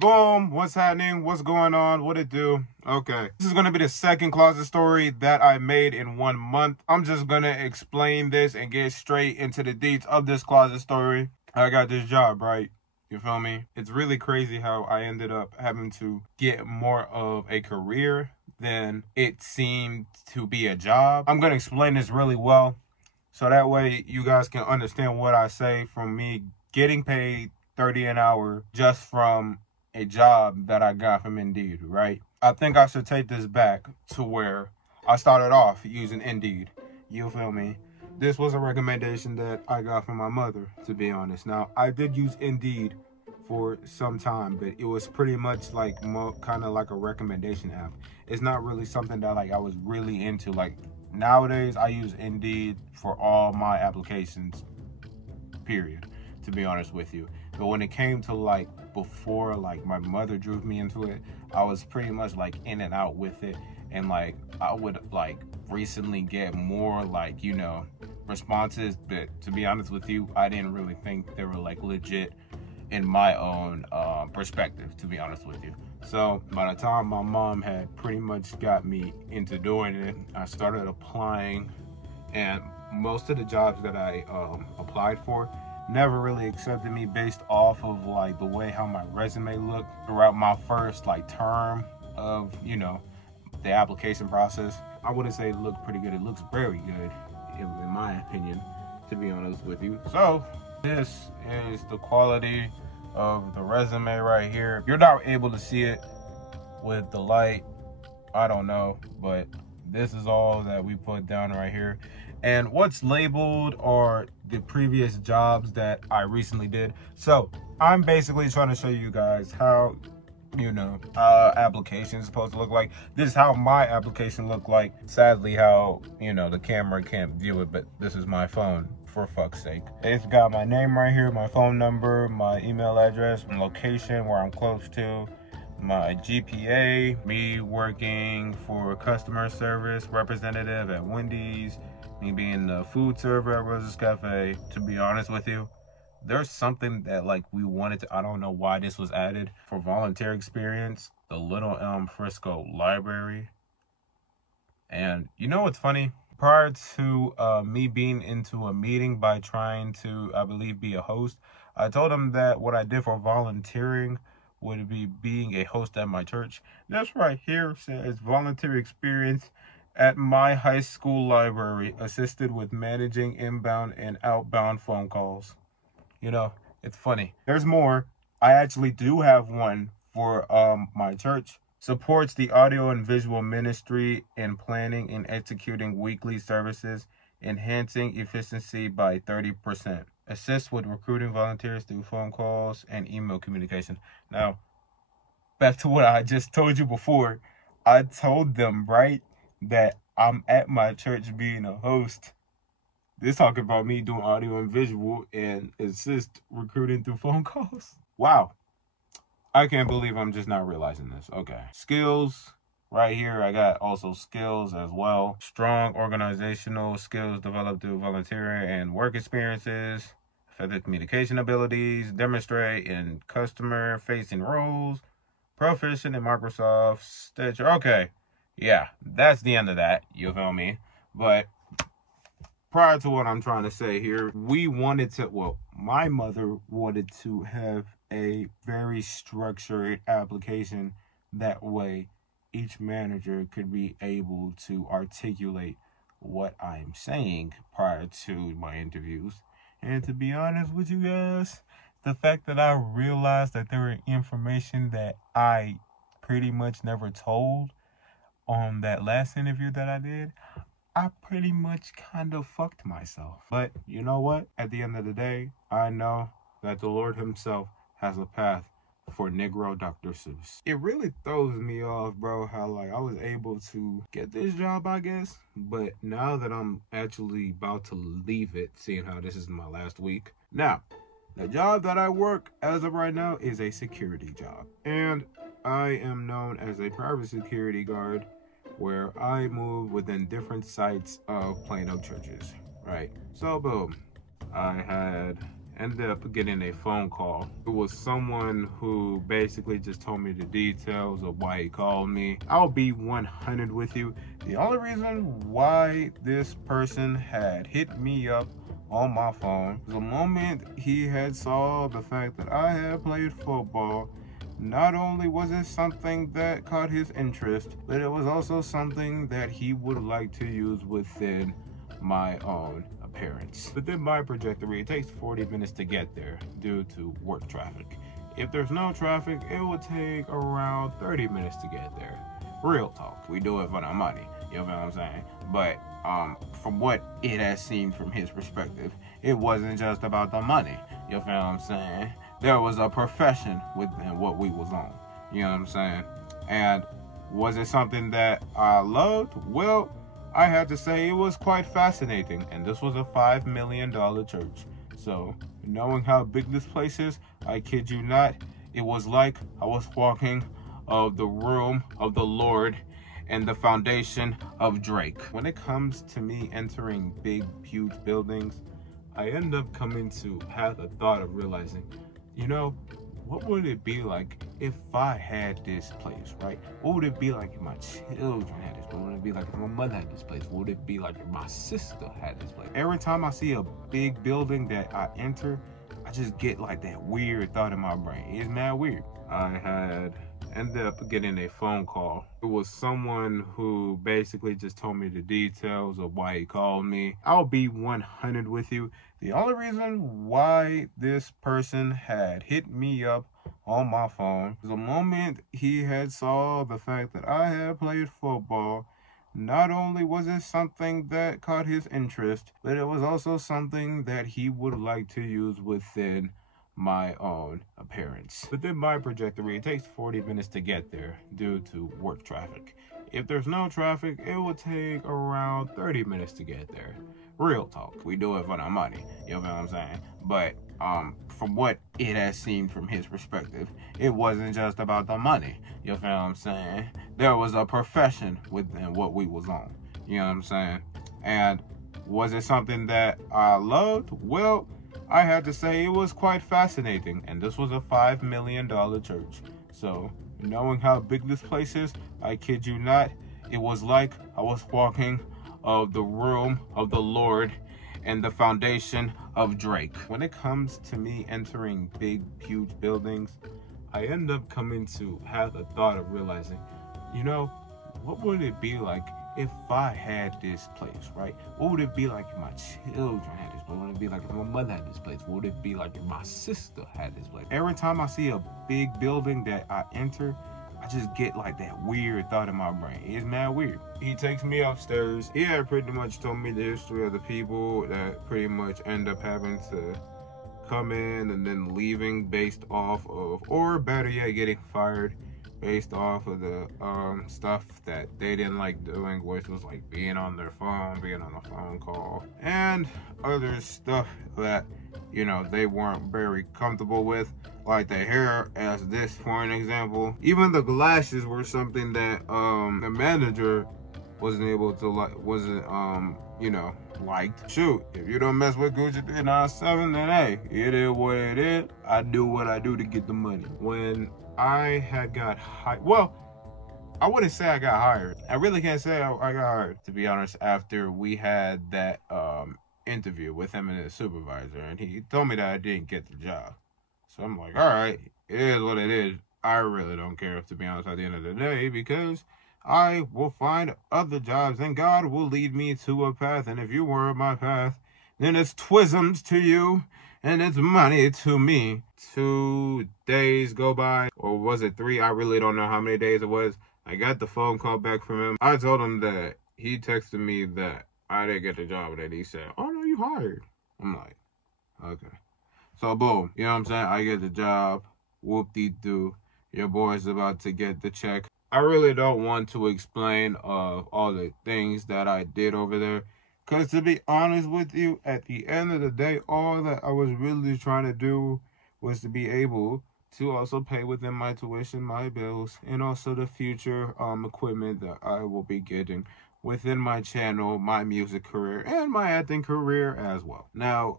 Boom, what's happening? What's going on? What it do? Okay, this is going to be the second closet story that I made in 1 month. I'm just going to explain this and get straight into the deets of this closet story. I got this job, right? You feel me? It's really crazy how I ended up having to get more of a career than it seemed to be a job. I'm going to explain this really well so that way you guys can understand what I say from me getting paid $30 an hour just from a job that I got from Indeed, right? I think I should take this back to where I started off using Indeed. You feel me? This was a recommendation that I got from my mother, to be honest. Now, I did use Indeed for some time, but it was pretty much like kind of like a recommendation app. It's not really something that like I was really into. Like nowadays, I use Indeed for all my applications, period, to be honest with you. But when it came to like before, like my mother drove me into it, I was pretty much like in and out with it. And like I would like recently get more like, you know, responses, but to be honest with you, I didn't really think they were like legit in my own perspective, to be honest with you. So by the time my mom had pretty much got me into doing it, I started applying, and most of the jobs that I applied for never really accepted me based off of like the way how my resume looked throughout my first like term of, you know, the application process. I wouldn't say it looked pretty good. It looks very good in my opinion, to be honest with you. So this is the quality of the resume right here. You're not able to see it with the light, I don't know, but this is all that we put down right here. And what's labeled are the previous jobs that I recently did. So I'm basically trying to show you guys how, you know, application is supposed to look like. This is how my application looked like. Sadly, how, you know, the camera can't view it, but this is my phone, for fuck's sake. It's got my name right here, my phone number, my email address, my location, where I'm close to, my GPA, me working for customer service representative at Wendy's, me being the food server at Rosa's Cafe. To be honest with you, there's something that like we wanted to, I don't know why this was added, for volunteer experience, the Little Elm Frisco Library. And you know what's funny? Prior to me being into a meeting by trying to, I believe, be a host, I told them that what I did for volunteering would be being a host at my church. This right here says volunteer experience at my high school library, assisted with managing inbound and outbound phone calls. You know, it's funny. There's more. I actually do have one for my church. Supports the audio and visual ministry in planning and executing weekly services, enhancing efficiency by 30%. Assists with recruiting volunteers through phone calls and email communication. Now, back to what I just told you before. I told them, right, that I'm at my church being a host. This talking about me doing audio and visual and assist recruiting through phone calls. Wow. I can't believe I'm just not realizing this. Okay. Skills. Right here, I got also skills as well. Strong organizational skills developed through volunteering and work experiences. Effective communication abilities. Demonstrate in customer-facing roles. Proficient in Microsoft Stitcher. Okay. Yeah, that's the end of that. You feel me? But prior to what I'm trying to say here, we wanted to, well, my mother wanted to have a very structured application. That way, each manager could be able to articulate what I'm saying prior to my interviews. And to be honest with you guys, the fact that I realized that there were information that I pretty much never told on that last interview that I did, I pretty much kind of fucked myself. But you know what? At the end of the day, I know that the Lord himself has a path for Negro Dr. Seuss. It really throws me off, bro, how like I was able to get this job, I guess. But now that I'm actually about to leave it, seeing how this is my last week. Now, the job that I work as of right now is a security job. And I am known as a private security guard, where I move within different sites of Plano churches, right? So boom, I had ended up getting a phone call. It was someone who basically just told me the details of why he called me. I'll be 100 with you. The only reason why this person had hit me up on my phone was the moment he had saw the fact that I had played football. Not only was it something that caught his interest, but it was also something that he would like to use within my own appearance. Within my trajectory, it takes 40 minutes to get there due to work traffic. If there's no traffic, it would take around 30 minutes to get there. Real talk. We do it for the money. You know what I'm saying? But from what it has seemed from his perspective, it wasn't just about the money. You know what I'm saying? There was a profession within what we was on. You know what I'm saying? And was it something that I loved? Well, I had to say it was quite fascinating. And this was a $5 million church. So knowing how big this place is, I kid you not, it was like I was walking of the room of the Lord and the foundation of Drake. When it comes to me entering big, huge buildings, I end up coming to have the thought of realizing, you know, what would it be like if I had this place, right? What would it be like if my children had this place? What would it be like if my mother had this place? What would it be like if my sister had this place? Every time I see a big building that I enter, I just get like that weird thought in my brain. It's mad weird. I had ended up getting a phone call. It was someone who basically just told me the details of why he called me. I'll be 100 with you. The only reason why this person had hit me up on my phone was the moment he had saw the fact that I had played football. Not only was it something that caught his interest, but it was also something that he would like to use within my own appearance. Within my trajectory, it takes 40 minutes to get there due to work traffic. If there's no traffic, it would take around 30 minutes to get there. Real talk. We do it for the money. You know what I'm saying? But from what it has seemed from his perspective, it wasn't just about the money. You know what I'm saying? There was a profession within what we was on. You know what I'm saying? And was it something that I loved? Well, I had to say it was quite fascinating. And this was a $5 million church. So knowing how big this place is, I kid you not, it was like I was walking of the room of the Lord and the foundation of Drake. When it comes to me entering big, huge buildings, I end up coming to have the thought of realizing, you know, what would it be like if I had this place, right? What would it be like if my children had this place? What would it be like if my mother had this place? What would it be like if my sister had this place? Every time I see a big building that I enter, I just get like that weird thought in my brain. It's mad weird. He takes me upstairs. He had pretty much told me the history of the people that pretty much end up having to come in and then leaving based off of, or better yet, getting fired based off of the stuff that they didn't like doing, which was like being on their phone, being on a phone call, and other stuff that, you know, they weren't very comfortable with, like the hair, as this for an example. Even the glasses were something that the manager wasn't able to you know, liked. Shoot, if you don't mess with Gucci 397, then hey, it is what it is. I do what I do to get the money. When I had got hired, well, I wouldn't say I got hired. I really can't say I got hired, to be honest, after we had that interview with him and his supervisor, and he told me that I didn't get the job. So I'm like, all right, it is what it is. I really don't care, to be honest, at the end of the day, because I will find other jobs and God will lead me to a path. And if you were my path, then it's twisms to you and it's money to me. 2 days go by, or was it 3? I really don't know how many days it was. I got the phone call back from him. I told him that he texted me that I didn't get the job, and then he said, oh no, you hired. I'm like, okay. So boom, you know what I'm saying? I get the job. Whoop-de-doo. Your boy's about to get the check. I really don't want to explain all the things that I did over there. Because to be honest with you, at the end of the day, all that I was really trying to do was to be able to also pay within my tuition, my bills, and also the future equipment that I will be getting within my channel, my music career, and my acting career as well. Now,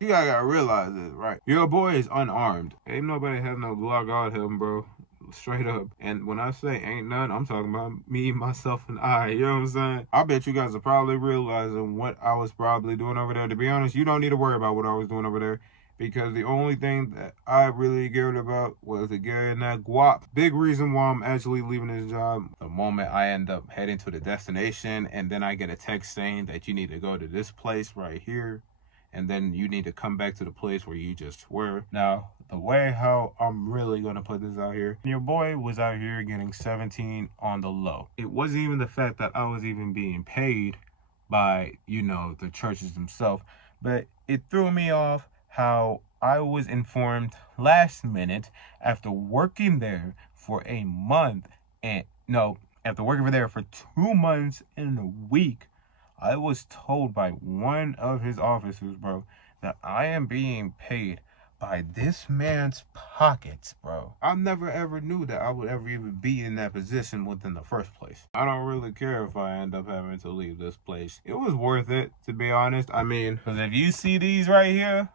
you gotta realize this, right? Your boy is unarmed. Ain't nobody have no Glock on him, bro. Straight up. And when I say ain't none, I'm talking about me, myself, and I. You know what I'm saying? I bet you guys are probably realizing what I was probably doing over there. To be honest, you don't need to worry about what I was doing over there, because the only thing that I really cared about was to get in that guap. Big reason why I'm actually leaving this job. The moment I end up heading to the destination, and then I get a text saying that you need to go to this place right here, and then you need to come back to the place where you just were. Now, the way how I'm really going to put this out here, your boy was out here getting 17 on the low. It wasn't even the fact that I was even being paid by, you know, the churches themselves, but it threw me off how I was informed last minute after working there for a month, and after working there for 2 months and a week, I was told by one of his officers, bro, that I am being paid by this man's pockets, bro. I never ever knew that I would ever even be in that position within the first place. I don't really care if I end up having to leave this place. It was worth it, to be honest. I mean, because if you see these right here,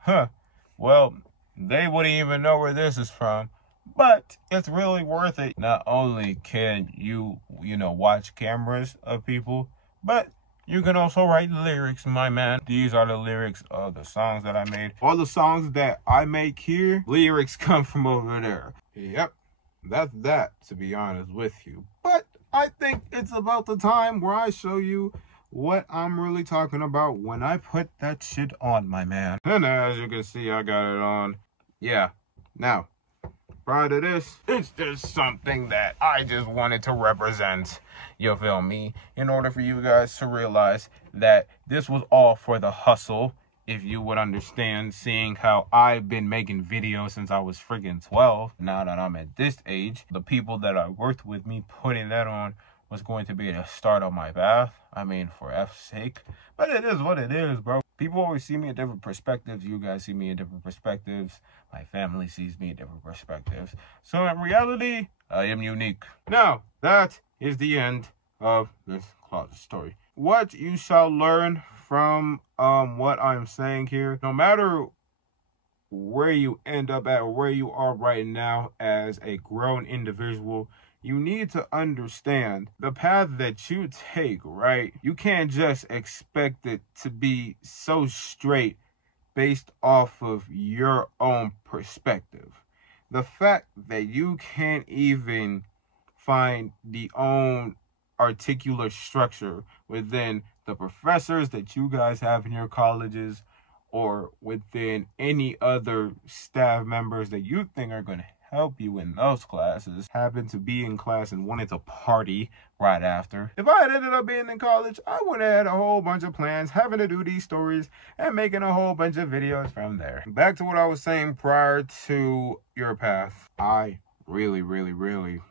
well, they wouldn't even know where this is from. But it's really worth it. Not only can you watch cameras of people, but you can also write lyrics, my man. These are the lyrics of the songs that I made. All the songs that I make here, lyrics come from over there. Yep, that's that, to be honest with you. But I think it's about the time where I show you what I'm really talking about when I put that shit on, my man. And as you can see, I got it on. Yeah, now, prior to this, it's just something that I just wanted to represent, you feel me, in order for you guys to realize that this was all for the hustle, if you would understand, seeing how I've been making videos since I was freaking 12. Now that I'm at this age, the people that I worked with, me putting that on was going to be the start of my path. I mean, for F's sake. But it is what it is, bro. People always see me in different perspectives. You guys see me in different perspectives. My family sees me in different perspectives. So in reality, I am unique. Now, that is the end of this closet story. What you shall learn from what I'm saying here, no matter where you end up at or where you are right now as a grown individual, you need to understand the path that you take, right? You can't just expect it to be so straight based off of your own perspective. The fact that you can't even find the own articular structure within the professors that you guys have in your colleges, or within any other staff members that you think are going to help you in those classes, happen to be in class and wanted to party right after. If I had ended up being in college, I would have had a whole bunch of plans, having to do these stories and making a whole bunch of videos from there. Back to what I was saying prior to your path. I really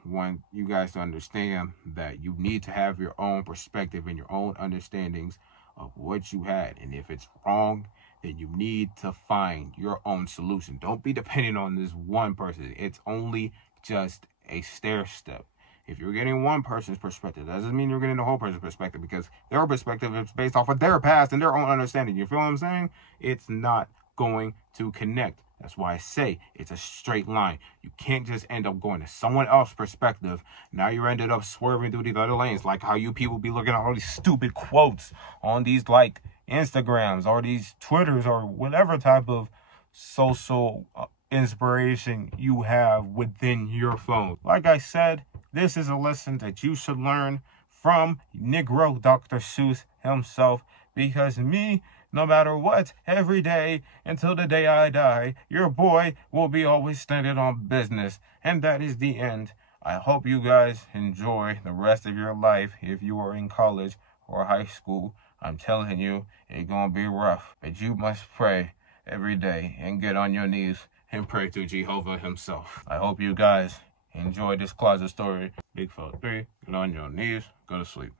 want you guys to understand that you need to have your own perspective and your own understandings of what you had. And if it's wrong, then you need to find your own solution. Don't be dependent on this one person. It's only just a stair step. If you're getting one person's perspective, that doesn't mean you're getting the whole person's perspective, because their perspective is based off of their past and their own understanding. You feel what I'm saying? It's not going to connect. That's why I say it's a straight line. You can't just end up going to someone else's perspective. Now you ended up swerving through these other lanes, like how you people be looking at all these stupid quotes on these like Instagrams or these Twitters or whatever type of social inspiration you have within your phone. Like I said, this is a lesson that you should learn from Negro Dr. Seuss himself, because me, no matter what, every day until the day I die, your boy will be always standing on business. And that is the end. I hope you guys enjoy the rest of your life if you are in college or high school. I'm telling you, it's gonna be rough, but you must pray every day and get on your knees and pray to Jehovah himself. I hope you guys enjoy this closet story. Big 4-3, get on your knees, go to sleep.